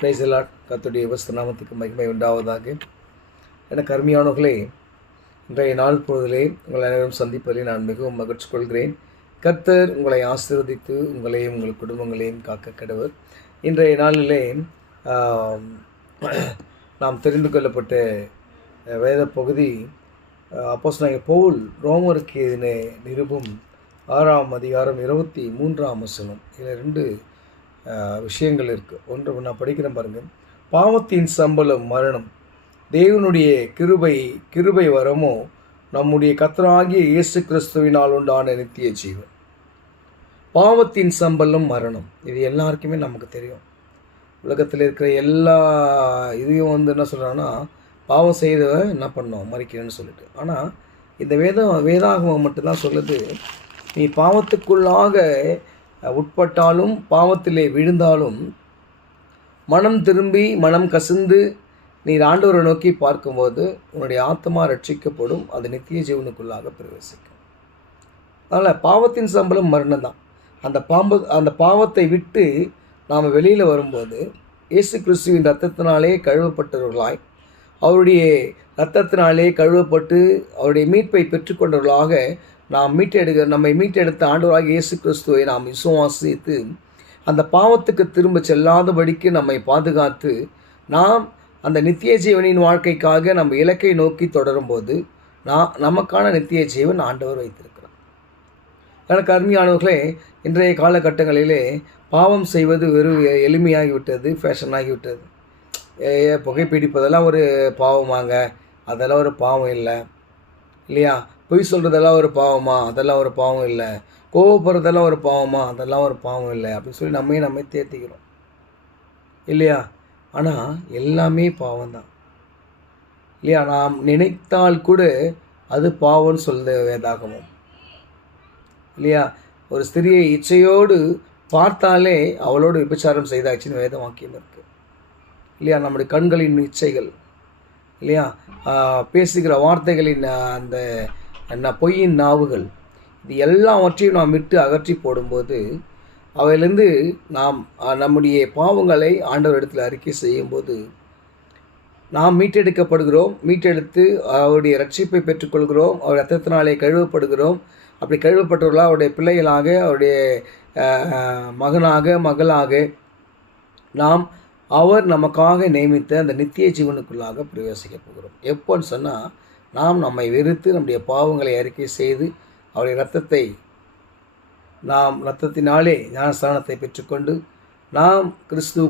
Price Lord. கர்த்தருடைய பரிசுத்த நாமத்துக்கு மகிமை உண்டாவதாக. எனக்கு அருமையானவர்களே, இன்றைய நாள் பொழுதிலே உங்கள் அனைவரும் சந்திப்பதில் நான் மிகவும் மகிழ்ச்சி கொள்கிறேன். கர்த்தர் உங்களை ஆசீர்வதித்து உங்களையும் உங்கள் குடும்பங்களையும் காக்க கடவர். இன்றைய நாளிலே நாம் தெரிந்து கொள்ளப்பட்ட வேத பகுதி அப்போஸ்தலனாகிய பவுல் ரோமருக்கு எழுதின நிருபம் 6ஆம் அதிகாரம் 23ஆம் வசனம். இதில் 2 விஷயங்கள் இருக்குது. ஒன்று நான் படிக்கிறேன் பாருங்கள். பாவத்தின் சம்பளம் மரணம், தேவனுடைய கிருபை வரமோ நம்முடைய கர்த்தராகிய இயேசு கிறிஸ்துவினால் உண்டான நித்திய ஜீவன். பாவத்தின் சம்பளம் மரணம், இது எல்லாருக்குமே நமக்கு தெரியும். உலகத்தில் இருக்கிற எல்லா இதையும் என்ன சொல்கிறாங்கன்னா, பாவம் செய்தவன் என்ன பண்ணோம், மறிக்கிறேன்னு சொல்லிட்டு. ஆனால் இந்த வேதாகமம் மட்டும்தான் சொல்லுது, நீ பாவத்துக்குள்ளாக உட்பட்டாலும் பாவத்திலே விழுந்தாலும் மனம் திரும்பி மனம் கசிந்து நீர் ஆண்டவரை நோக்கி பார்க்கும்போது உன்னுடைய ஆத்மா ரட்சிக்கப்படும், அது நித்திய ஜீவனுக்குள்ளாக பிரவேசிக்கும். அதனால் பாவத்தின் சம்பளம் மரணம் தான். அந்த பாவத்தை விட்டு நாம் வெளியில் வரும்போது இயேசு கிறிஸ்துவின் இரத்தத்தினாலே கழுவப்பட்டவர்களாய், அவருடைய இரத்தத்தினாலே கழுவப்பட்டு அவருடைய மீட்பை பெற்றுக்கொண்டவர்களாக நம்மை மீட்டெடுத்த ஆண்டவராகிய இயேசு கிறிஸ்துவை நாம் விசுவாசித்து அந்த பாவத்துக்கு திரும்ப செல்லாதபடிக்கு நம்மை பாதுகாத்து நாம் அந்த நித்திய ஜீவனின் வாழ்க்கைக்காக நம்ம இலக்கை நோக்கி தொடரும்போது நமக்கான நித்திய ஜீவன் ஆண்டவர் வைத்திருக்கிறார். எனக்கு அருமையானவர்களே, இன்றைய காலகட்டங்களிலே பாவம் செய்வது வெறும் எளிமையாகிவிட்டது, ஃபேஷனாகிவிட்டது. புகைப்பிடிப்பதெல்லாம் ஒரு பாவமாங்க, அதெல்லாம் ஒரு பாவம் இல்லை இல்லையா? பொய் சொல்கிறதெல்லாம் ஒரு பாவமா, அதெல்லாம் ஒரு பாவம் இல்லை. கோவப்படுறதெல்லாம் ஒரு பாவமா, அதெல்லாம் ஒரு பாவம் இல்லை அப்படின்னு சொல்லி நம்ம தேர்த்திக்கிறோம் இல்லையா? ஆனால் எல்லாமே பாவம்தான் இல்லையா? நாம் நினைத்தால் கூட அது பாவம்னு சொல்லுது வேதாகமம் இல்லையா? ஒரு ஸ்திரியை இச்சையோடு பார்த்தாலே அவளோடு விபச்சாரம் செய்தாச்சுன்னு வேத வாக்கியம் இருக்குது இல்லையா? நம்முடைய கண்களின் இச்சைகள் இல்லையா, பேசுகிற வார்த்தைகளின் அந்த பொய்யின் நாவுகள், இது எல்லாவற்றையும் நாம் விட்டு அகற்றி போடும்போது அவையிலிருந்து நாம் நம்முடைய பாவங்களை ஆண்டவரிடத்தில் அறிக்கை செய்யும்போது நாம் மீட்டெடுத்து அவருடைய ரட்சிப்பை பெற்றுக்கொள்கிறோம். அவர் இரத்தத்தினாலே கழுவப்படுகிறோம். அப்படி கழுவப்பட்டவர்களாக அவருடைய பிள்ளைகளாக, அவருடைய மகளாக நாம் அவர் நமக்காக நியமித்த அந்த நித்திய ஜீவனுக்குள்ளாக பிரவேசிக்க போகிறோம். எப்போன்னு சொன்னால், நாம் நம்மை வெறுத்து நம்முடைய பாவங்களை அறிக்கை செய்து அவருடைய இரத்தத்தினாலே ஞானஸ்நானத்தை பெற்றுக்கொண்டு நாம்